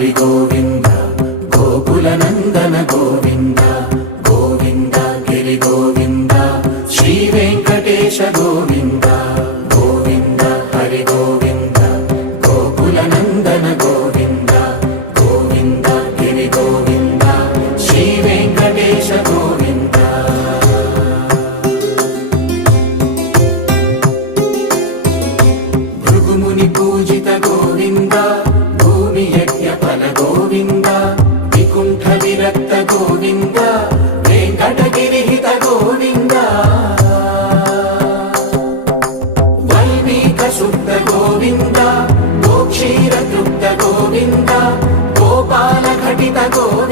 హరి గోవింద గోకుల నందన గోవింద గోవింద గిరి గోవింద శ్రీ వెంకటేశ గోవింద గోవింద హరి గోవింద గోకుల నందన గోవింద గోవింద గిరి గోవింద శ్రీ వెంకటేశ గోవింద భృగుముని పూజిత గోవింద భూమి యజ్ఞ ఫల గోవింద వికుంఠ విరక్త గోవింద వెంకటగిరిహిత గోవింద వైదిక శుద్ధ గోవింద గోక్షీర తృప్త గోవింద గోపాల ఘటిత గోవింద